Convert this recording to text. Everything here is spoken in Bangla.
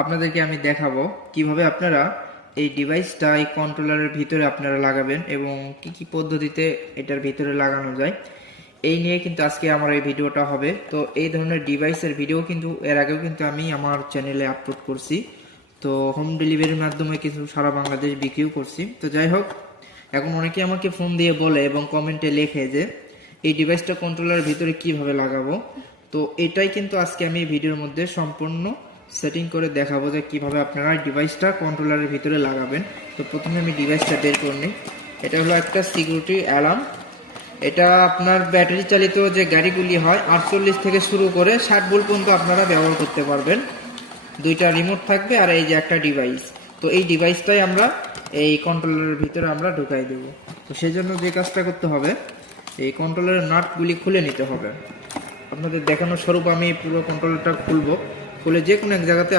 আপনাদেরকে আমি দেখাবো কিভাবে আপনারা এই ডিভাইসটা এই কন্ট্রোলারের ভিতরে আপনারা লাগাবেন এবং কি কি পদ্ধতিতে এটার ভিতরে লাগানো যায় এই নিয়ে কিন্তু আজকে আমার এই ভিডিওটা হবে। তো এই ধরনের ডিভাইসের ভিডিও কিন্তু এর আগেও কিন্তু আমি আমার চ্যানেলে আপলোড করছি, তো হোম ডেলিভারির মাধ্যমে কিছু সারা বাংলাদেশ বিক্রিও করছি। তো যাই হোক, এখন অনেকে আমাকে ফোন দিয়ে বলে এবং কমেন্টে লেখে যে এই ডিভাইসটা কন্ট্রোলারের ভিতরে কিভাবে লাগাবো। তো এটাই কিন্তু আজকে আমি ভিডিওর মধ্যে সম্পূর্ণ সেটিং করে দেখাবো যে কিভাবে আপনারা ডিভাইসটা কন্ট্রোলারের ভিতরে লাগাবেন। তো প্রথমে আমি ডিভাইসটা বের করে নিই। এটা হলো একটা সিকিউরিটি অ্যালার্ম। এটা আপনার ব্যাটারি চালিত যে গাড়িগুলি হয় 48 থেকে শুরু করে 60 ভোল্ট পর্যন্ত আপনারা ব্যবহার করতে পারবেন। দুইটা রিমোট থাকবে আর এই যে একটা ডিভাইস। তো এই ডিভাইসটাই আমরা এই কন্ট্রোলারের ভিতরে আমরা ঢুকাই দেব। তো সেজন্য যে কাজটা করতে হবে, এই কন্ট্রোলারের নাটগুলি খুলে নিতে হবে। আপনাদের দেখানোর স্বরূপ আমি পুরো কন্ট্রোলারটা খুলবো, খুলে যে কোনো এক জায়গাতে